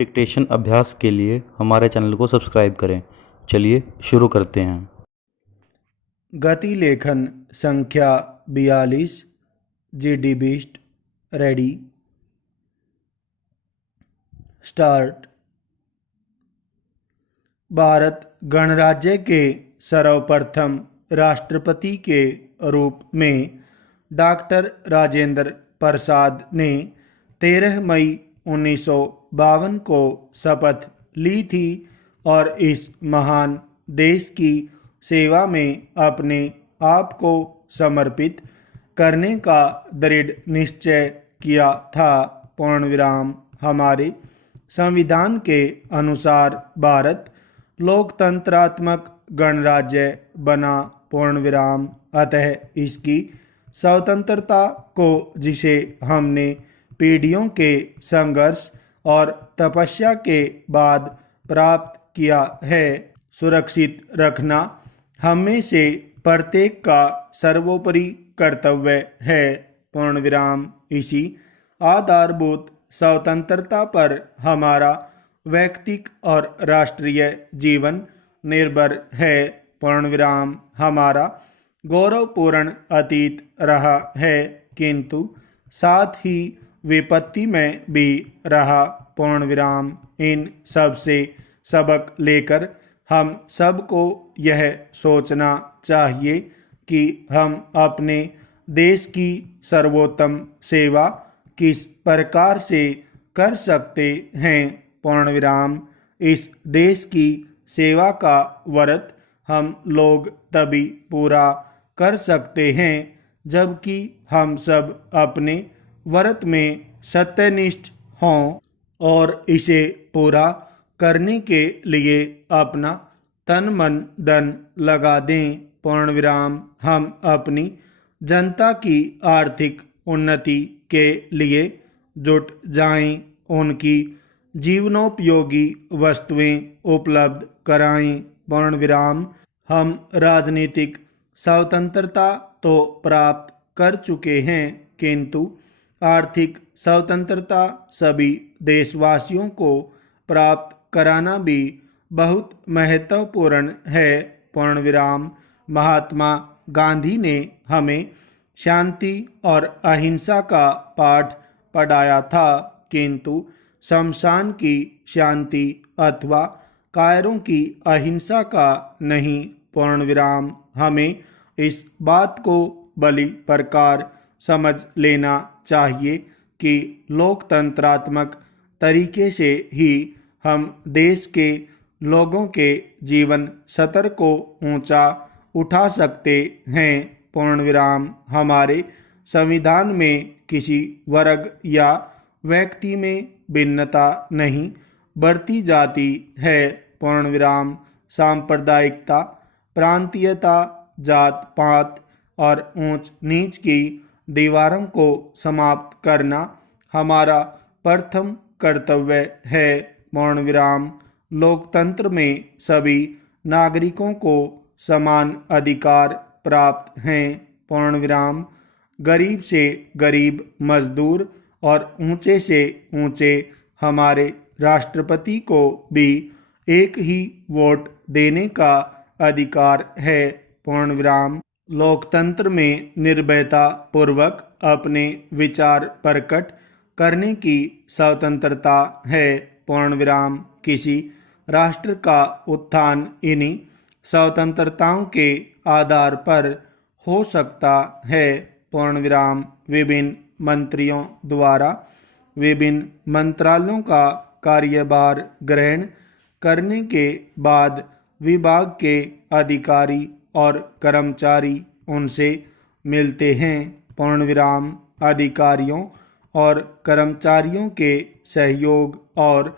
Dictation अभ्यास के लिए हमारे चैनल को सब्सक्राइब करें। चलिए शुरू करते हैं। गति लेखन संख्या 42 GD beast ready start. Bharat गणराज्य के सर्वप्रथम राष्ट्रपति के रूप में डॉक्टर राजेंद्र प्रसाद ने 13 मई 1952 को शपथ ली थी और इस महान देश की सेवा में अपने आप को समर्पित करने का दृढ़ निश्चय किया था। पूर्णविराम। हमारे संविधान के अनुसार भारत लोकतंत्रात्मक गणराज्य बना। पूर्णविराम। अतः इसकी स्वतंत्रता को, जिसे हमने पीढ़ियों के संघर्ष और तपस्या के बाद प्राप्त किया है, सुरक्षित रखना हम में से प्रत्येक का सर्वोपरि कर्तव्य है। पूर्णविराम। इसी आधारभूत स्वतंत्रता पर हमारा व्यक्तिक और राष्ट्रीय जीवन निर्भर है। पूर्णविराम। हमारा गौरवपूर्ण अतीत रहा है, किंतु साथ ही विपत्ति में भी रहा। पूर्णविराम। इन सब से सबक लेकर हम सबको यह सोचना चाहिए कि हम अपने देश की सर्वोत्तम सेवा किस प्रकार से कर सकते हैं। पूर्णविराम। इस देश की सेवा का व्रत हम लोग तभी पूरा कर सकते हैं जबकि हम सब अपने व्रत में सत्यनिष्ठ हों और इसे पूरा करने के लिए अपना तन मन धन लगा दें। पूर्णविराम। हम अपनी जनता की आर्थिक उन्नति के लिए जुट जाएं, उनकी जीवनोपयोगी वस्तुएं उपलब्ध कराएं। पूर्णविराम। हम राजनीतिक स्वतंत्रता तो प्राप्त कर चुके हैं, किंतु आर्थिक स्वतंत्रता सभी देशवासियों को प्राप्त कराना भी बहुत महत्वपूर्ण है। पूर्णविराम। महात्मा गांधी ने हमें शांति और अहिंसा का पाठ पढ़ाया था, किंतु शमशान की शांति अथवा कायरों की अहिंसा का नहीं। पूर्णविराम। हमें इस बात को भली प्रकार समझ लेना चाहिए कि लोकतंत्रात्मक तरीके से ही हम देश के लोगों के जीवन स्तर को ऊंचा उठा सकते हैं। पूर्णविराम। हमारे संविधान में किसी वर्ग या व्यक्ति में भिन्नता नहीं बरती जाती है। पूर्णविराम। सांप्रदायिकता, प्रांतीयता, जात पात और ऊंच नीच की दीवारों को समाप्त करना हमारा प्रथम कर्तव्य है। पूर्णविराम। लोकतंत्र में सभी नागरिकों को समान अधिकार प्राप्त हैं। पूर्णविराम। गरीब से गरीब मजदूर और ऊंचे से ऊंचे हमारे राष्ट्रपति को भी एक ही वोट देने का अधिकार है। पूर्णविराम। लोकतंत्र में निर्भयता पूर्वक अपने विचार प्रकट करने की स्वतंत्रता है। पूर्णविराम। किसी राष्ट्र का उत्थान इन्हीं स्वतंत्रताओं के आधार पर हो सकता है। पूर्णविराम। विभिन्न मंत्रियों द्वारा विभिन्न मंत्रालयों का कार्यभार ग्रहण करने के बाद विभाग के अधिकारी और कर्मचारी उनसे मिलते हैं। पूर्णविराम। अधिकारियों और कर्मचारियों के सहयोग और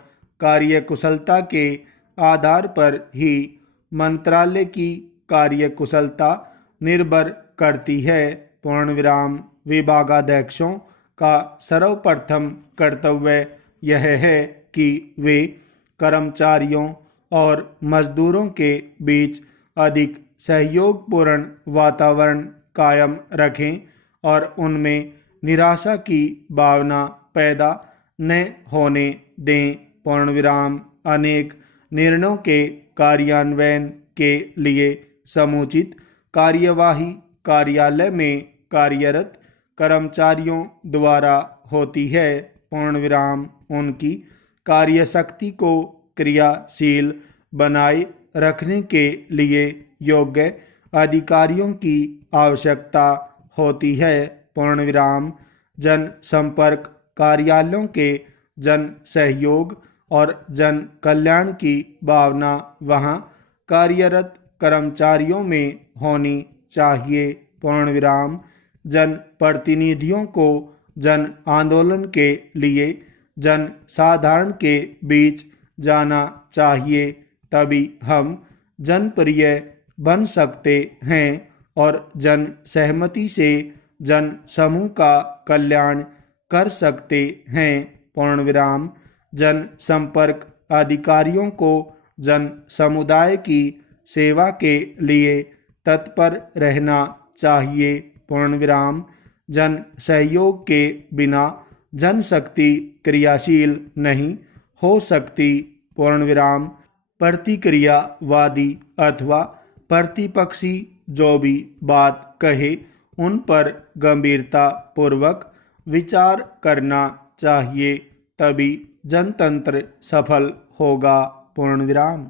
कार्यकुशलता के आधार पर ही मंत्रालय की कार्यकुशलता निर्भर करती है। पूर्णविराम। विभागाध्यक्षों का सर्वप्रथम कर्तव्य यह है कि वे कर्मचारियों और मजदूरों के बीच अधिक सहयोगपूर्ण वातावरण कायम रखें और उनमें निराशा की भावना पैदा न होने दें। पूर्ण विराम अनेक निर्णयों के कार्यान्वयन के लिए समुचित कार्यवाही कार्यालय में कार्यरत कर्मचारियों द्वारा होती है। पूर्ण विराम उनकी कार्यशक्ति को क्रियाशील बनाए रखने के लिए योग्य अधिकारियों की आवश्यकता होती है। पूर्ण विराम जन संपर्क कार्यालयों के जन सहयोग और जन कल्याण की भावना वहां कार्यरत कर्मचारियों में होनी चाहिए। पूर्ण विराम जन प्रतिनिधियों को जन आंदोलन के लिए जन साधारण के बीच जाना चाहिए, तभी हम जनप्रिय बन सकते हैं और जन सहमति से जन समूह का कल्याण कर सकते हैं। पूर्ण विराम जन संपर्क अधिकारियों को जन समुदाय की सेवा के लिए तत्पर रहना चाहिए। पूर्ण विराम जन सहयोग के बिना जनशक्ति क्रियाशील नहीं हो सकती। पूर्ण विराम प्रतिक्रियावादी अथवा प्रतिपक्षी जो भी बात कहे उन पर गंभीरता पूर्वक विचार करना चाहिए, तभी जनतंत्र सफल होगा। पूर्ण विराम।